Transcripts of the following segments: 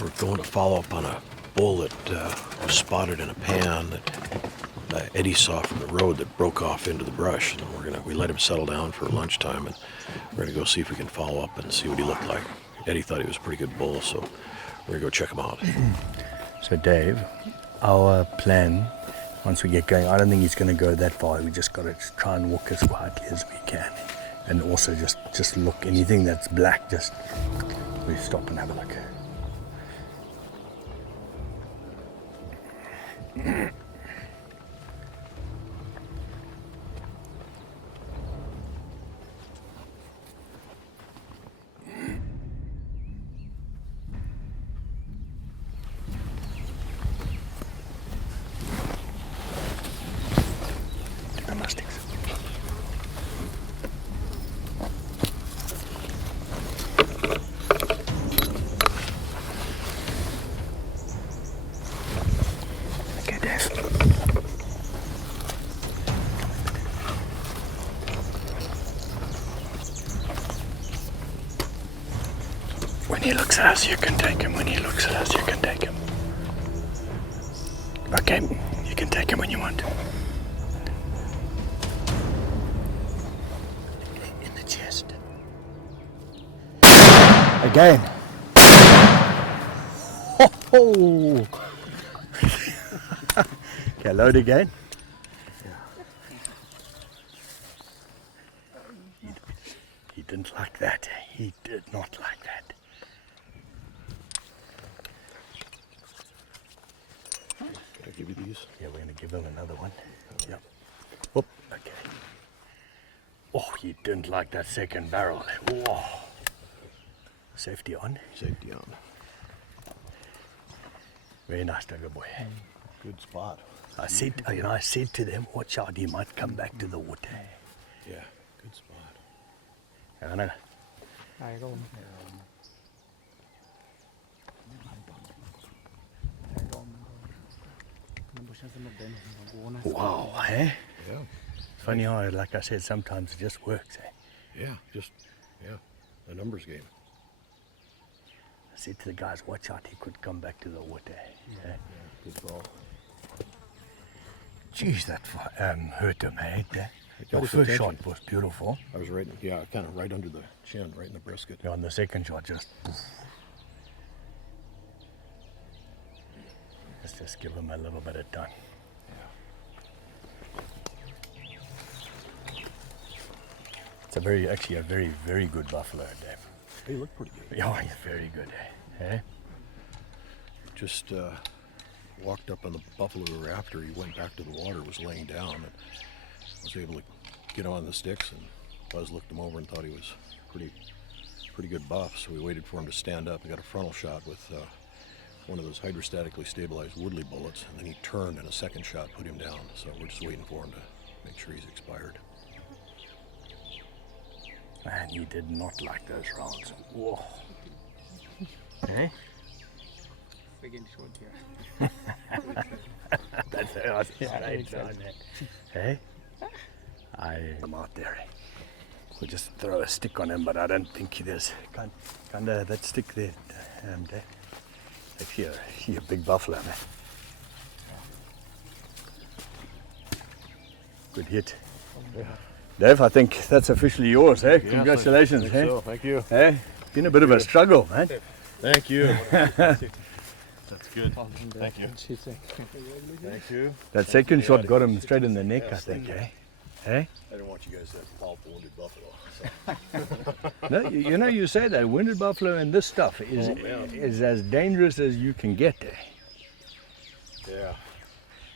We're going to follow up on a bull that was spotted in a pan that Eddie saw from the road that broke off into the brush. And we let him settle down for lunchtime, and we're gonna go see if we can follow up and see what he looked like. Eddie thought he was a pretty good bull, so we're gonna go check him out. So Dave, our plan, once we get going, I don't think he's going to go that far. We just got to try and walk as quietly as we can, and also just look, anything that's black, just we stop and have a look. When he looks at us, you can take him. When he looks at us, you can take him. Okay, you can take him when you want. In the chest. Again. Ho ho! Okay, load again. He didn't like that. He did not like that. Can I give you these? Yeah, we're going to give him another one. Yep. Whoop. Okay. Oh, he didn't like that second barrel. Whoa. Safety on. Safety on. Very nice, David boy. Good spot. I said to them, watch out, he might come back to the water. Yeah, good spot. I know. Wow, eh? Yeah. Funny how, like I said, sometimes it just works, eh? Yeah, a numbers game. I said to the guys, watch out, he could come back to the water. Yeah, good ball. Jeez, that hurt him, eh? Your his first attention. shot was beautiful. I was kind of right under the chin, right in the brisket. Yeah, on the second shot, just poof. Let's just give him a little bit of time. It's actually a very, very good buffalo, Dave. He looked pretty good. Yeah, he's very good, eh? Just walked up on the buffalo we were after. He went back to the water, was laying down, and was able to get him on the sticks. And Buzz looked him over and thought he was pretty good buff. So we waited for him to stand up. We got a frontal shot with one of those hydrostatically stabilized Woodley bullets, and then he turned and a second shot put him down. So we're just waiting for him to make sure he's expired. Man, he did not like those rounds. Whoa. Eh? That's right on it. Hey? I'm out there. We'll just throw a stick on him, but I don't think there's kind of that stick there. Actually, a big buffalo, man. Good hit. Yeah. Dave, I think that's officially yours, eh? Yes, Congratulations, I eh? think so. Thank you. Hey, been a bit of a struggle, man. Thank you. That's good. Thank you. Thank you. That second shot got him straight in the neck, I think, eh? Eh? I didn't want you guys to pulp the wounded buffalo. So. No, you say that wounded buffalo and this stuff is as dangerous as you can get, eh? Yeah.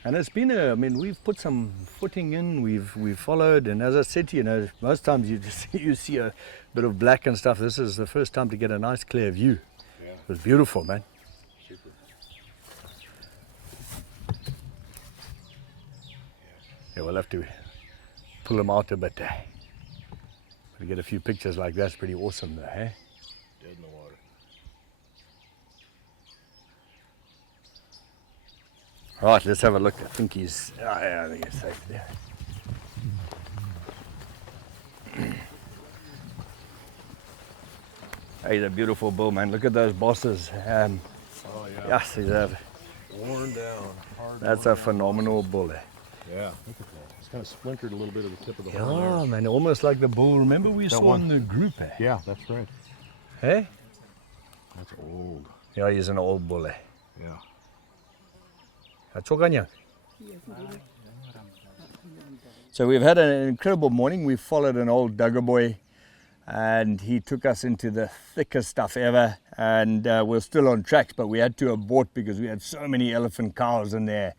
And it's been we've put some footing in, we've followed, and as I said to you, most times you see a bit of black and stuff. This is the first time to get a nice clear view. Yeah. It was beautiful, man. Super. Yeah, we'll have to pull them out a bit. To get a few pictures like that's pretty awesome, though, eh? Dead in the water. Right, let's have a look. I think he's safe there. He's a beautiful bull, man. Look at those bosses. yeah. Yes, he's a, Worn down. Hard that's worn a down. phenomenal bull. Yeah, look at that. It's kind of splintered a little bit at the tip of the horn there. Yeah, man, almost like the bull. Remember we saw one. in the group, eh? Yeah, that's right. Hey? That's old. Yeah, he's an old bull, eh? Yeah. So we've had an incredible morning. We followed an old Duggar boy and he took us into the thickest stuff ever, and we're still on tracks, but we had to abort because we had so many elephant cows in there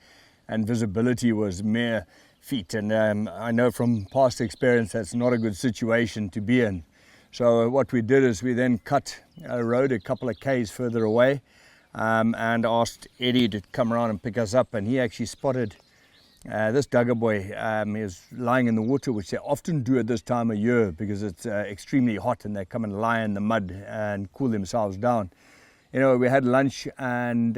and visibility was mere feet, and I know from past experience that's not a good situation to be in. So what we did is we then cut a road a couple of k's further away and asked Eddie to come around and pick us up, and he actually spotted this Duggar boy. He was lying in the water, which they often do at this time of year because it's extremely hot and they come and lie in the mud and cool themselves down. You know, we had lunch and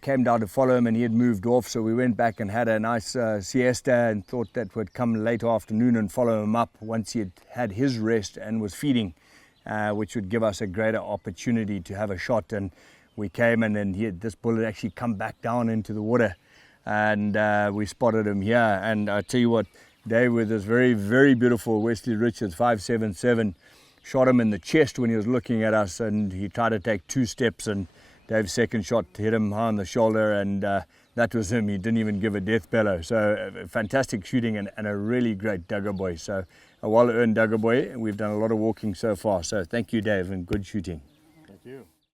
came down to follow him, and he had moved off, so we went back and had a nice siesta and thought that we'd come late afternoon and follow him up once he had had his rest and was feeding, which would give us a greater opportunity to have a shot. And we came and then this bull had actually come back down into the water, and we spotted him here. And I tell you what, Dave with this very, very beautiful Wesley Richards 577 shot him in the chest when he was looking at us, and he tried to take 2 steps, and Dave's second shot hit him high on the shoulder, and that was him. He didn't even give a death bellow. So fantastic shooting and a really great Duggar boy. So a well-earned Duggar boy. We've done a lot of walking so far. So thank you, Dave, and good shooting. Thank you.